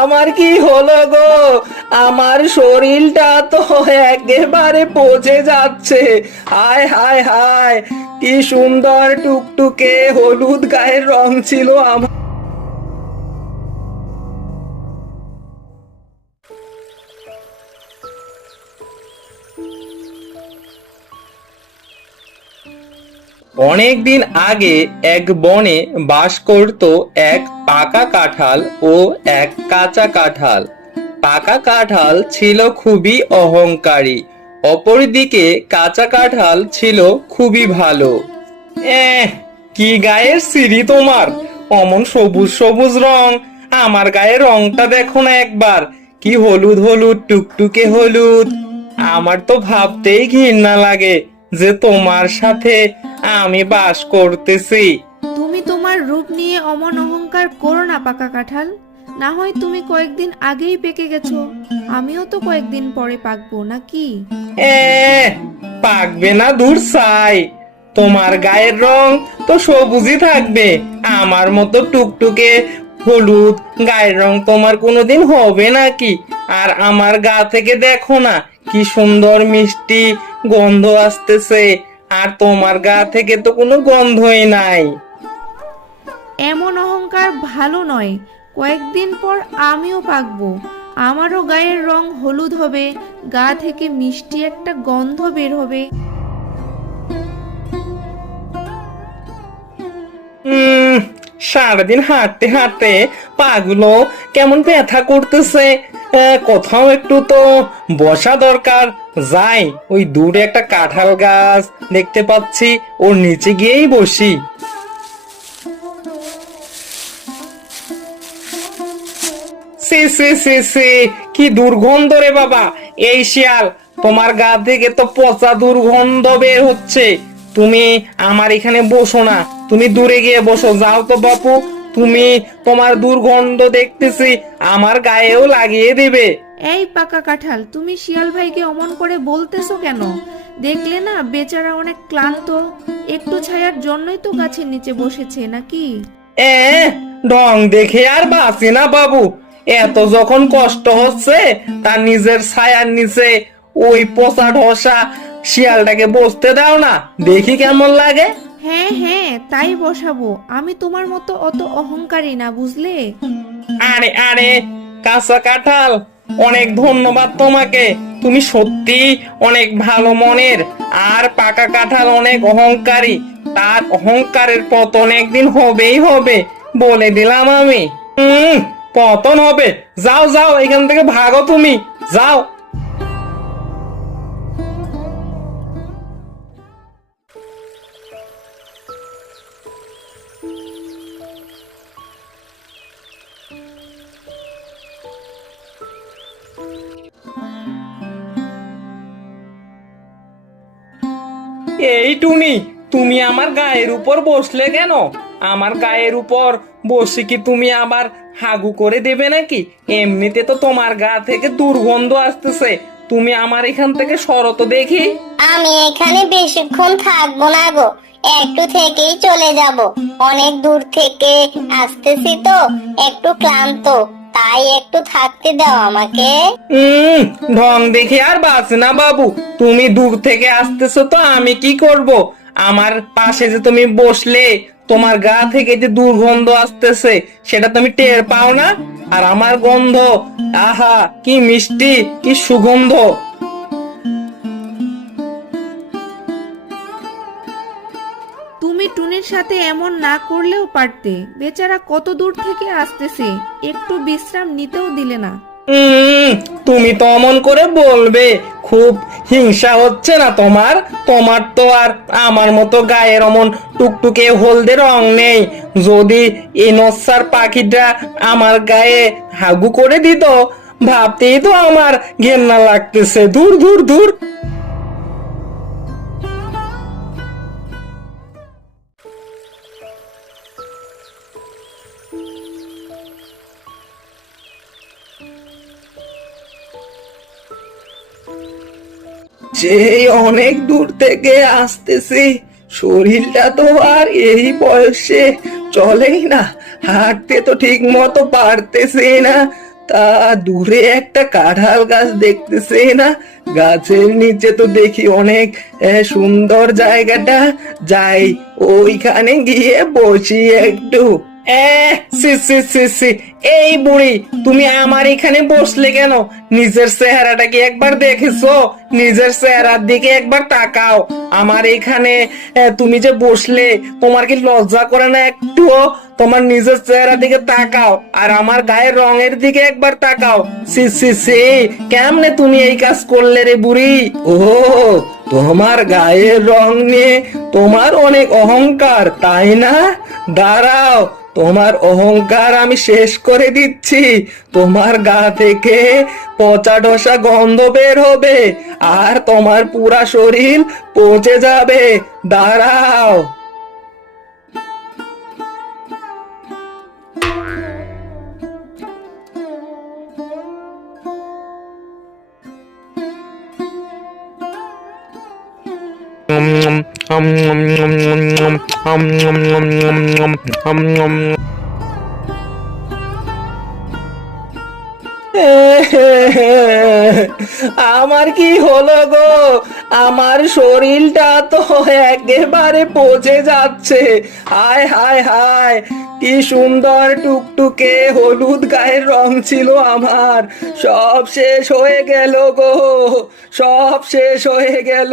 আমার কি হলো গো? আমার শরীরটা তো একেবারে পচে যাচ্ছে। হায় হায় হায়, কি সুন্দর টুকটুকে হলুদ গায়ের রং ছিল আমার। অনেকদিন আগে এক বনে বাস করত এক পাকা কাঁঠাল ও এক কাঁচা কাঁঠাল। পাকা কাঁঠাল ছিল খুবই অহংকারী, অপরদিকে কাঁচা কাঁঠাল ছিল খুবই ভালো। কি গায়ের সিঁড়ি তোমার, অমন সবুজ সবুজ রং। আমার গায়ের রংটা দেখো না একবার, কি হলুদ হলুদ টুকটুকে হলুদ। আমার তো ভাবতেই ঘৃণা লাগে যে তোমার সাথে আমি বাস করতেছি। তুমি তোমার রূপ নিয়ে অমন অহংকার করো না পাকা কাঁঠাল। না হয় তুমি কয়েকদিন আগেই পেকে গেছো, আমিও তো কয়েকদিন পরে পাকবো নাকি? এ পাকবে না, দূর ছাই। তোমার গায়ের রং তো সবুজই থাকবে, আমার মতো টুকটুকে হলুদ গায়ের রং তোমার কোনোদিন হবে নাকি? আর আমার গা থেকে দেখো না কি সুন্দর মিষ্টি গন্ধ আসতেছে, আর তোমার গা থেকে তো কোনো গন্ধই নাই। এমন অহংকার ভালো নয়। কয়েকদিন পর আমিও পাকবো, আমারও গায়ের রং হলুদ হবে, গা থেকে মিষ্টি একটা গন্ধ বের হবে। উম সারাদিন হাঁটতে হাঁটতে পাগুলো কেমন ব্যথা করতেছে। কোথাও একটু তো বসা দরকার। যাই, ওই দূরে একটা কাঁঠাল গাছ দেখতে পাচ্ছি, ওর নিচে গিয়েই বসি। সে সে সে সে, কি দুর্গন্ধ রে বাবা! এই শিয়াল, তোমার গা থেকে তো পচা দুর্গন্ধ বের হচ্ছে। তুমি আমার এখানে বসো না, তুমি দূরে গিয়ে বসো। যাও তো বাপু, তুমি তোমার দুর্গন্ধ দেখতেছি আমার গায়েও লাগিয়ে দিবে। এই পাকা কাঁঠাল, তুমি শিয়াল ভাইকে অমন করে বলতেছো কেন? দেখলে না বেচারা অনেক ক্লান্ত, একটু ছায়ার জন্যই তো গাছের নিচে বসেছে নাকি? এ ঢং দেখে আর বাঁচি না বাবু। এত যখন কষ্ট হচ্ছে, তার নিজের ছায়ার নিচে ওই পচা ঢসা শিয়ালটাকে বসতে দাও না, দেখি কেমন লাগে। হ্যাঁ হ্যাঁ, তাই বসাবো। আমি তোমার মতো অত অহংকারী না, বুঝলে? আরে আরে, কাঁচা কাঁঠাল, অনেক ধন্যবাদ তোমাকে। তুমি সত্যি অনেক ভালো মনের। আর পাকা কাঁঠাল অনেক অহংকারী, তার অহংকারের পতন একদিন হবেই হবে, বলে দিলাম আমি। পতন হবে। যাও যাও, এখান থেকে ভাগো, তুমি যাও। এই টুনি, তুমি আমার গায়ের উপর বসলে কেন? আমার গায়ের উপর বসে কি তুমি আবার হাগু করে দেবে নাকি? এমনিতে তো তোমার গা থেকে দুর্গন্ধ আসতেছে, তুমি আমার এখান থেকে সরো তো দেখি। আমি এখানে বেশিক্ষণ থাকবো না গো, একটু থেকেই চলে যাব। অনেক দূর থেকে আসতেছি তো, একটু ক্লান্ত, তাই একটু থাকতে দাও আমাকে। ঢং দেখে আর বাঁচে না বাবু। তুমি দূর থেকে আসতেছো তো আমি কি করব? আমার পাশে যে তুমি বসলে, তোমার গা থেকে যে দুর্গন্ধ আসতেছে সেটা তুমি টের পাও না? আর আমার গন্ধ, আহা কি মিষ্টি, কি সুগন্ধ! তুমি টুনির সাথে এমন না করলেও পারতে, বেচারা কত দূর থেকে আসতেছে, একটু বিশ্রাম নিতেও দিলে না। তুমি তো অমন করে বলবে, খুব হিংসা হচ্ছে না তোমার? তোমার তো আর আমার মতো গায়ের অমন টুকটুকে হলদে রং নেই। যদি এই নস্যার পাখিটা আমার গায়ে হাগু করে দিত, ভাবতেই তো আমার ঘেন্না লাগতেছে। দূর দূর দূর। সেই অনেক দূর থেকে আসতেছি, শরীরটা তো আর এই বয়সে চলেই না, হাঁটতে তো ঠিক মতো পারতেছে না। তা দূরে একটা কাঁঠাল গাছ দেখতেছে না, গাছের নিচে তো দেখি অনেক সুন্দর জায়গাটা, যাই ওইখানে গিয়ে বসি একটু। সি সি সি সি, এই বুড়ি তুমি আমার এখানে বসলে কেন? নিজের চেহারাটা কি একবার দেখেছো? নিজের চেহারার দিকে একবার তাকাও। আমার এখানে তুমি যে বসলে, তোমার কি লজ্জা করে না একটুও? তোমার নিজের চেহারা দিকে তাকাও আর আমার গায়ের রঙের দিকে একবার তাকাও। সি সি সি, কেমনে তুমি এই কাজ করলে রে বুড়ি? ও, তোমার গায়ের রং নিয়ে তোমার অনেক অহংকার, তাই না? দাঁড়াও, তোমার অহংকার আমি শেষ করে দিচ্ছি। তোমার গা থেকে পচা ঢোসা গন্ধ বের হবে আর তোমার পুরা শরীর পচে যাবে। দাঁড়াও। আমার কি হলো গো? আমার শরীরটা তো একেবারে পচে যাচ্ছে। হায় হায় হায়, কি সুন্দর টুকটুকে হলুদ গায়ের রং ছিল আমার, সব শেষ হয়ে গেল গো, সব শেষ হয়ে গেল।